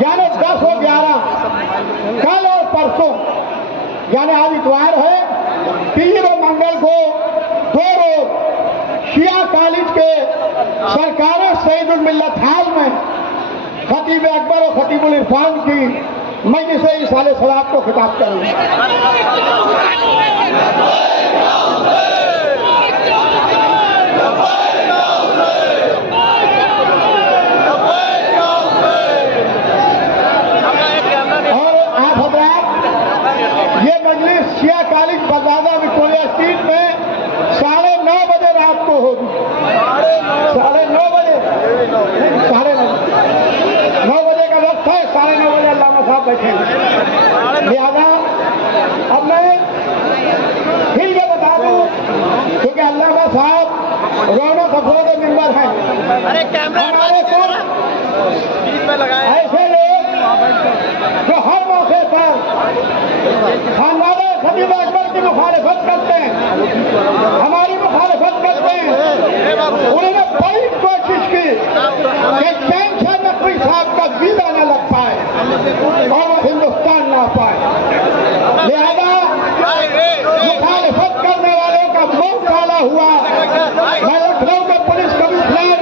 یعنی 10 و 11 کل اور پرسوں، یعنی آج اتوار ہے، پیر و منگل کو 2 روز شیعہ کالج کے سرکار سعید الملت ہال میں خطیب اکبر و خطیب العرفان کی مجلس ایصال ثواب کو خطاب کروں گا۔ اور آپ حضرات، یہ مجلس شیعہ کالج بغدادہ وکٹوریہ اسٹریٹ میں 9:30 بجے رات کو ہوگی۔ 9:30 بجے، 9 بجے کا وقت ہے، 9:30 بجے علامہ صاحب بیٹھیں گے۔ لہذا اب میں پھر یہ بتا دوں، کیونکہ علامہ صاحب رونق افروز ممبر ہیں، ہمارے پر ایسے لوگ جو ہر موقع پر خاندان خطیب اکبر کی مخالفت کرتے ہیں، ہماری مخالفت کرتے ہیں، انہوں نے بڑی کوشش کی کہ ٹینشن نقوی صاحب کا ویزا نہ لگ پائے اور وہ ہندوستان نہ آ پائے۔ لہذا مخالفت کرنے والوں کا منہ کالا ہوا۔ میں لکھنؤ کے پولیس کمشنر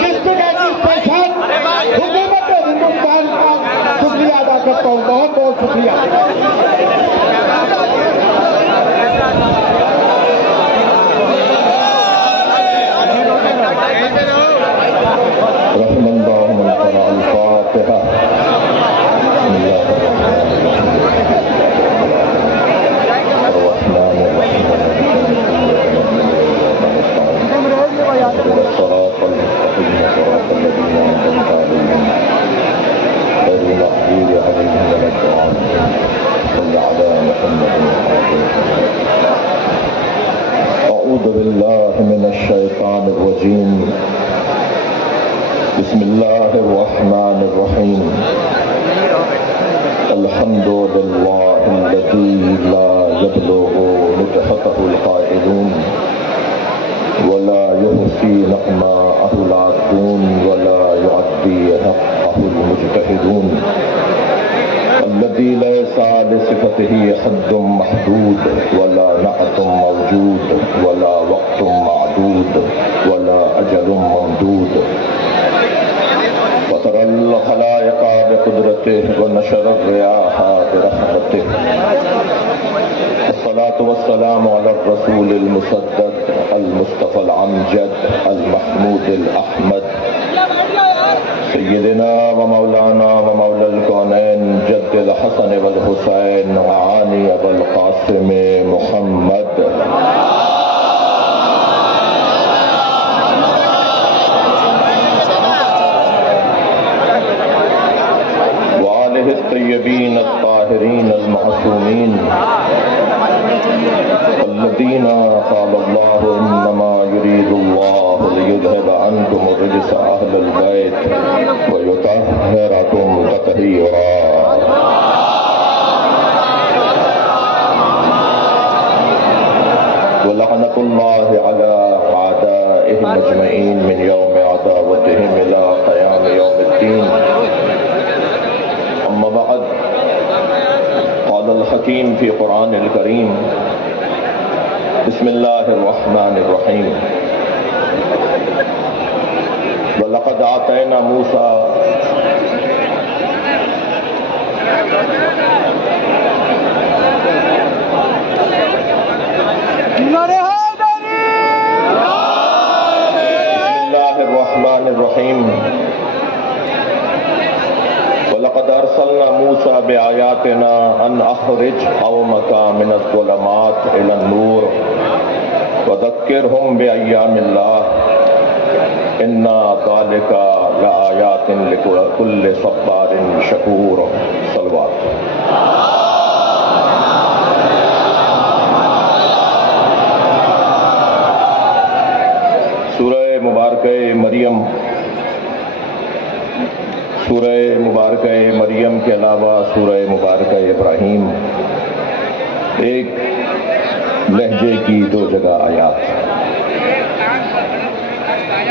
ڈسٹرکٹ ایڈمنسٹریشن حکومت ہندوستان کا شکریہ ادا کرتا ہوں، بہت بہت شکریہ۔ رحم اللہ من قرأ الفاتحہ۔ بسم اللہ الرحمن الرحیم، الصراط المستقیم صراط الذین أنعمت علیہم غیر المغضوب علیہم ولا الضالین، صل علی محمد۔ اعوذ باللہ من الشیطان الرجیم، بسم اللہ الرحمن الرحیم، الحمد للہ الذی لا یبلغ نجحته القائلون ولا يحصي نقماءه العادون ولا يعدي حقه المجتهدون، الذي ليس لصفته حد محدود ولا نعت موجود ولا وقت معدود ولا أجل ممدود، وترى الخلائق بقدرته ونشر الرياح برحمته، الصلاة والسلام على الرسول المسدد المصطفى العمجد المحمود الأحمد، سيدنا ومولانا ومولى الكونين جد الحسن والحسين وعاني أبا القاسم محمد، الطيبين الطاهرين المعصومين الذين قال الله إنما يريد الله ليذهب عنكم الرجس أهل البيت ويطهركم تطهيرا، ولعنة الله على أعدائهم أجمعين من يوم عداوتهم إلى قيام يوم الدين. أما بعد، قال الحكيم في قرآن الكريم، بسم الله الرحمن الرحيم، ولقد آتينا موسى وَلَقَدْ أَرْسَلْنَا مُوسَى بِآيَاتِنَا أَنْ أَخْرِجْ قَوْمَكَ مِنَ الظُّلُمَاتِ إِلَى النُّورِ وَذَكِّرْهُمْ بِأَيَّامِ اللَّهِ إِنَّ ذَلِكَ لَآيَاتٍ لِكُلِّ صَبَّارٍ شَكُورٍ. صلوات. سورہ مبارکہ مریم کے علاوہ سورہ مبارکہ ابراہیم ایک لہجے کی 2 جگہ آیات.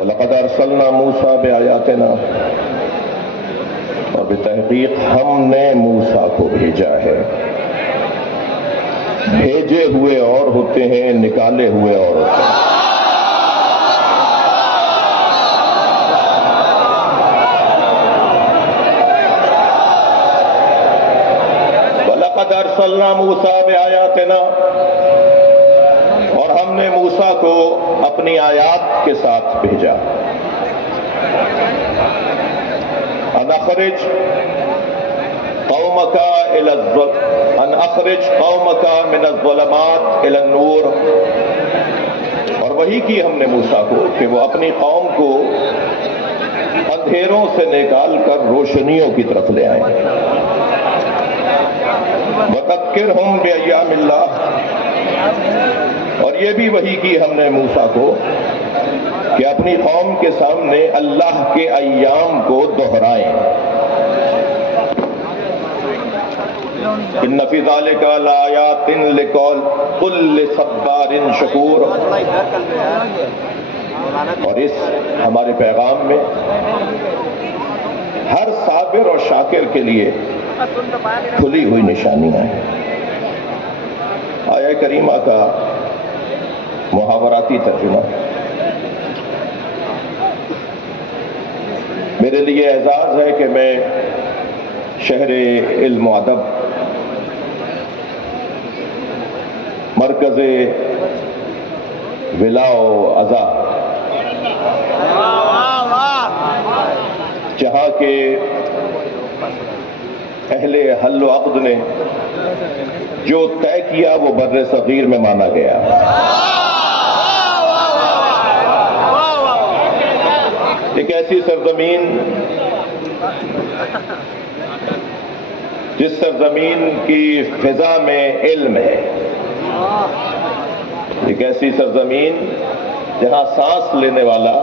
وَلَقَدْ أَرْسَلْنَا مُوسَى بِآيَاتِنَا، اور بتحقیق ہم نے موسیٰ کو بھیجا ہے۔ بھیجے ہوئے اور ہوتے ہیں، نکالے ہوئے اور ہوتے ہیں۔ وَلَقَدْ أَرْسَلْنَا مُوسَىٰ بِآيَاتِنَا، اور ہم نے موسیٰ کو اپنی آیات کے ساتھ بھیجا۔ أَنْ أَخْرِجْ قَوْمَكَ مِنَ الظُّلُمَاتِ إِلَى النُّورِ، اور وحی کی ہم نے موسیٰ کو کہ وہ اپنی قوم کو اندھیروں سے نکال کر روشنیوں کی طرف لے آئیں۔ وَذَكِّرْهُمْ بِأَيَّامِ اللَّهِ، اور یہ بھی وحی کی ہم نے موسیٰ کو کہ اپنی قوم کے سامنے اللہ کے ایام کو دہرائیں۔ ان فی ذلک لآیات لکل صبار شکور، اور اس ہمارے پیغام میں ہر صابر اور شاکر کے لیے کھلی ہوئی نشانیاں ہیں۔ آیہ کریمہ کا محاوراتی ترجمہ۔ میرے لیے اعزاز ہے کہ میں شہر علم و ادب، مرکز ولا و ازا، جہاں کے اہل حل و عقد نے جو طے کیا وہ بر صغیر میں مانا گیا۔ ایک ایسی سرزمین جس سرزمین کی فضا میں علم ہے، ایک ایسی سرزمین جہاں سانس لینے والا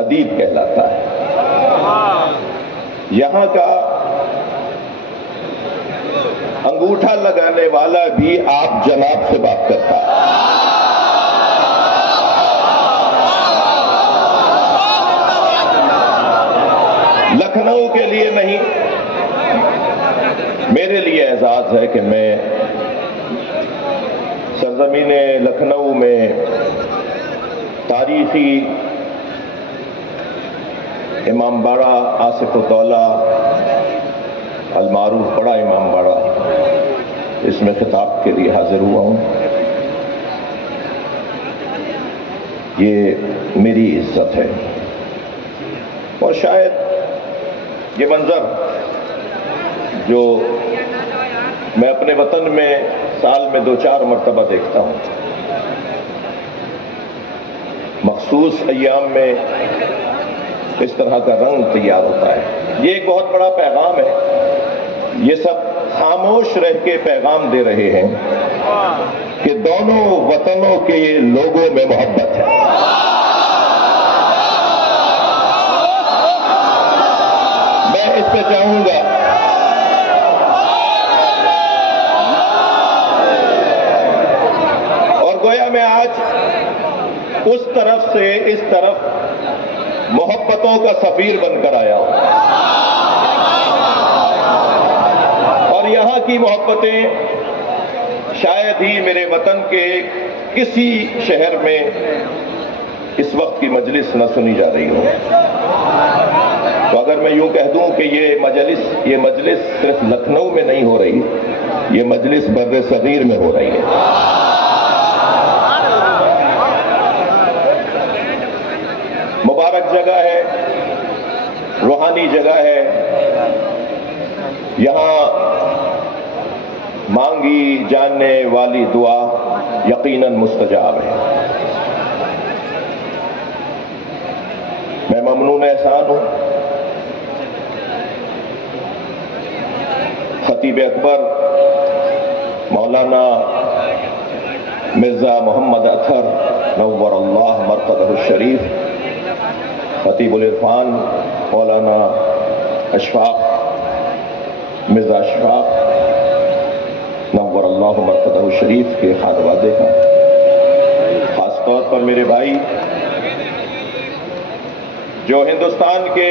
ادیب کہلاتا ہے، یہاں کا انگوٹھا لگانے والا بھی آپ جناب سے بات کرتا ہے۔ لکھنؤ کے لیے نہیں، میرے لیے اعزاز ہے کہ میں سرزمین لکھنؤ میں تاریخی امام باڑہ آصف الدولہ المعروف بڑا امام باڑہ، اس میں خطاب کے لیے حاضر ہوا ہوں۔ یہ میری عزت ہے، اور شاید یہ منظر جو میں اپنے وطن میں سال میں 2-4 مرتبہ دیکھتا ہوں، مخصوص ایام میں اس طرح کا رنگ تیار ہوتا ہے۔ یہ ایک بہت بڑا پیغام ہے۔ یہ سب خاموش رہ کے پیغام دے رہے ہیں کہ دونوں وطنوں کے لوگوں میں محبت ہے۔ میں اس پہ چاہوں گا میں آج اس طرف سے اس طرف محبتوں کا سفیر بن کر آیا ہوں، اور یہاں کی محبتیں شاید ہی میرے وطن کے کسی شہر میں اس وقت کی مجلس نہ سنی جا رہی ہو۔ تو اگر میں یوں کہہ دوں کہ یہ مجلس صرف لکھنؤ میں نہیں ہو رہی، یہ مجلس بر صغیر میں ہو رہی ہے۔ مبارک جگہ ہے، روحانی جگہ ہے، یہاں مانگی جاننے والی دعا یقیناً مستجاب ہے۔ میں ممنون احسان ہوں خطیب اکبر مولانا مرزا محمد اطہر نور اللہ مرقدہ الشریف، خطیب العرفان مولانا اشفاق مرزا اشفاق نور اللہ مرقدہ الشریف کے خانوادے کا، خاص طور پر میرے بھائی جو ہندوستان کے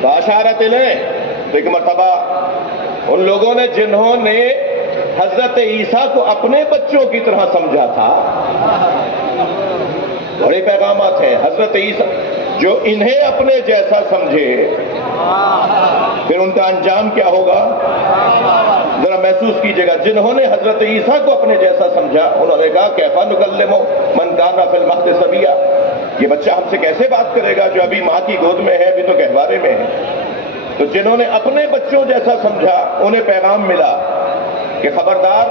تو اشارت لیں تو ایک مرتبہ ان لوگوں نے جنہوں نے حضرت عیسیٰ کو اپنے بچوں کی طرح سمجھا تھا، بڑے پیغامات ہیں حضرت عیسیٰ جو انہیں اپنے جیسا سمجھے پھر ان کا انجام کیا ہوگا ذرا محسوس کیجئے گا۔ جنہوں نے حضرت عیسیٰ کو اپنے جیسا سمجھا انہوں نے کہا کیفا نکلمو من کان فی المہد صبیا، یہ بچہ ہم سے کیسے بات کرے گا جو ابھی ماں کی گود میں ہے، ابھی تو گہوارے میں ہے۔ تو جنہوں نے اپنے بچوں جیسا سمجھا انہیں پیغام ملا کہ خبردار،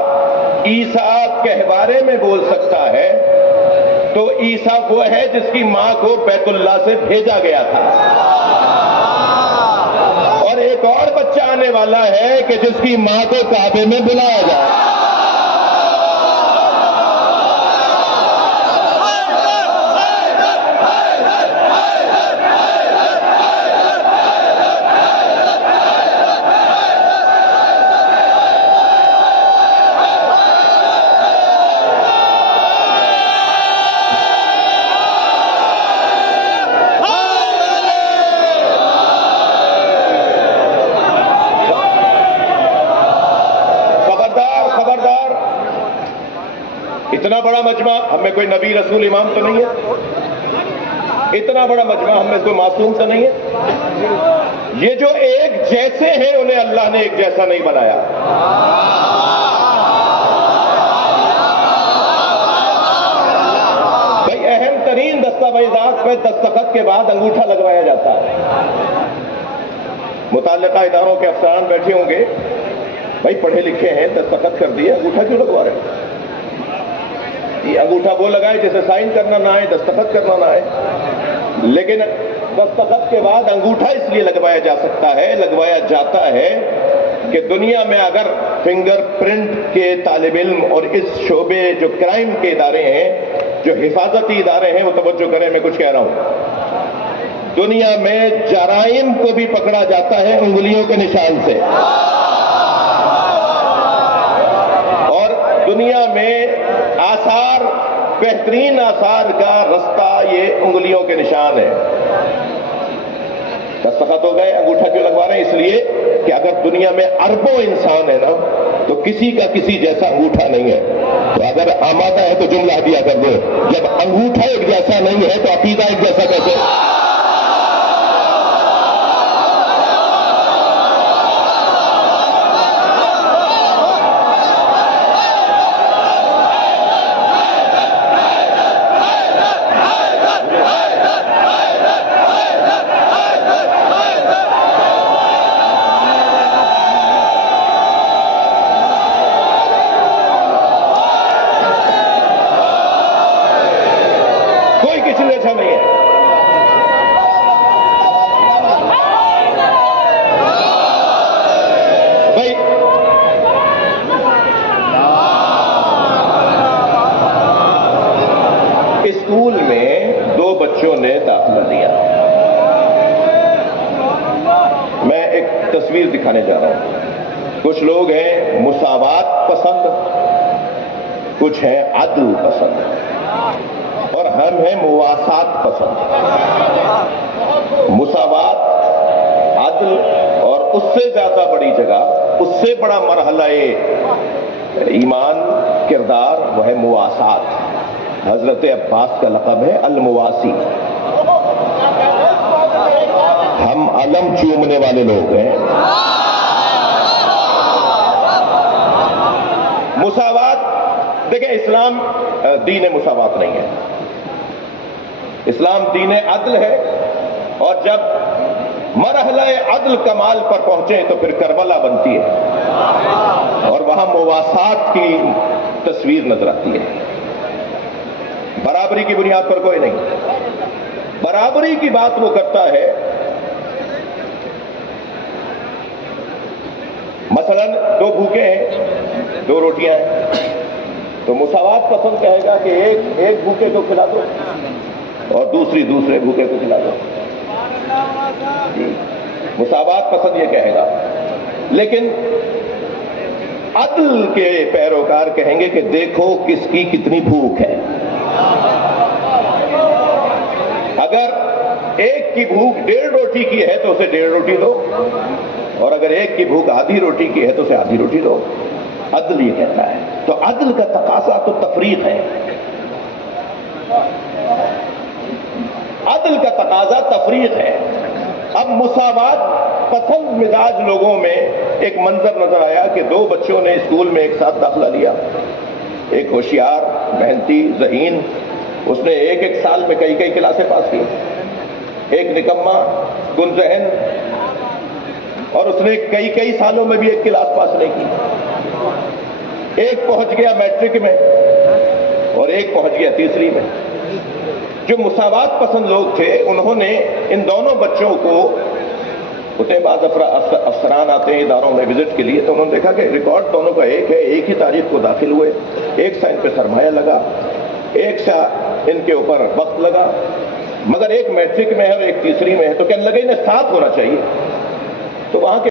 عیسیٰ گہوارے میں بول سکتا ہے تو عیسیٰ وہ ہے جس کی ماں کو بیت اللہ سے بھیجا گیا تھا، اور ایک اور بچہ آنے والا ہے کہ جس کی ماں کو کعبے میں بلایا جائے۔ اتنا بڑا مجمع، ہم میں کوئی نبی رسول امام تو نہیں ہے، اتنا بڑا مجمع ہم میں کوئی معصوم تو نہیں ہے۔ یہ جو ایک جیسے ہیں انہیں اللہ نے ایک جیسا نہیں بنایا۔ بھائی اہم ترین دستاویزات پہ دستخط کے بعد انگوٹھا لگوایا جاتا ہے۔ متعلقہ اداروں کے افسران بیٹھے ہوں گے، بھائی پڑھے لکھے ہیں، دستخط کر دیے، انگوٹھا کیوں لگوا رہے ہیں؟ یہ انگوٹھا وہ لگائے جیسے سائن کرنا نہ آئے، دستخط کرنا نہ آئے، لیکن دستخط کے بعد انگوٹھا اس لیے لگوایا جا سکتا ہے، لگوایا جاتا ہے کہ دنیا میں اگر فنگر پرنٹ کے طالب علم اور اس شعبے جو کرائم کے ادارے ہیں، جو حفاظتی ادارے ہیں، وہ توجہ کریں میں کچھ کہہ رہا ہوں، دنیا میں جرائم کو بھی پکڑا جاتا ہے انگلیوں کے نشان سے، اور دنیا میں آثار، بہترین آثار کا رستہ یہ انگلیوں کے نشان ہے۔ دستخط ہو گئے، انگوٹھا کیوں لگوا رہے ہیں؟ اس لیے کہ اگر دنیا میں اربوں انسان ہے نا تو کسی کا کسی جیسا انگوٹھا نہیں ہے۔ تو اگر آمادہ ہے تو جملہ دیا کر دو، جب انگوٹھا ایک جیسا نہیں ہے تو عقیدہ ایک جیسا کیسے؟ اسکول میں دو بچوں نے داخلہ لیا، میں ایک تصویر دکھانے جا رہا ہوں۔ کچھ لوگ ہیں مساوات پسند، کچھ ہیں عدل پسند، اور ہم ہیں مواسات پسند۔ مساوات، عدل، اور اس سے زیادہ بڑی جگہ، اس سے بڑا مرحلہ ایمان کردار وہ ہے مواسات۔ حضرت عباس کا لقب ہے المواسی، ہم علم چومنے والے لوگ ہیں۔ مساوات، دیکھیں اسلام دین مساوات نہیں ہے، اسلام دین عدل ہے، اور جب مرحلہ عدل کمال پر پہنچے تو پھر کربلا بنتی ہے، اور وہاں مواسات کی تصویر نظر آتی ہے۔ برابری کی بنیاد پر کوئی نہیں، برابری کی بات وہ کرتا ہے، مثلا دو بھوکے ہیں، دو روٹیاں ہیں، تو مساوات پسند کہے گا کہ ایک بھوکے کو کھلا دو اور دوسرے بھوکے کو کھلا دو، مساوات پسند یہ کہے گا۔ لیکن عدل کے پیروکار کہیں گے کہ دیکھو کس کی کتنی بھوک ہے۔ اگر ایک کی بھوک 1.5 روٹی کی ہے تو اسے 1.5 روٹی دو، اور اگر ایک کی بھوک آدھی روٹی کی ہے تو اسے آدھی روٹی دو۔ عدل یہ کہتا ہے۔ تو عدل کا تقاضا تو تفریق ہے، عدل کا تقاضا تفریق ہے۔ اب مساوات پسند مزاج لوگوں میں ایک منظر نظر آیا کہ 2 بچوں نے اسکول میں ایک ساتھ داخلہ لیا، ایک ہوشیار، محنتی، ذہین، اس نے ایک سال میں کئی کلاسیں پاس کی، ایک نکما، کن ذہن، اور اس نے کئی سالوں میں بھی ایک کلاس پاس نہیں کی۔ ایک پہنچ گیا میٹرک میں اور ایک پہنچ گیا تیسری میں۔ جو مساوات پسند لوگ تھے انہوں نے ان دونوں بچوں کو، ہوتے بعض افسران آتے ہیں اداروں میں وزٹ کے لیے، تو انہوں نے دیکھا کہ ریکارڈ دونوں کا ایک ہے، ایک ہی تاریخ کو داخل ہوئے، ایک سا ان پہ سرمایہ لگا، ایک سا ان کے اوپر وقت لگا، مگر ایک میٹرک میں ہے اور ایک تیسری میں ہے، تو کہنے لگے انہیں ساتھ ہونا چاہیے۔ تو وہاں کے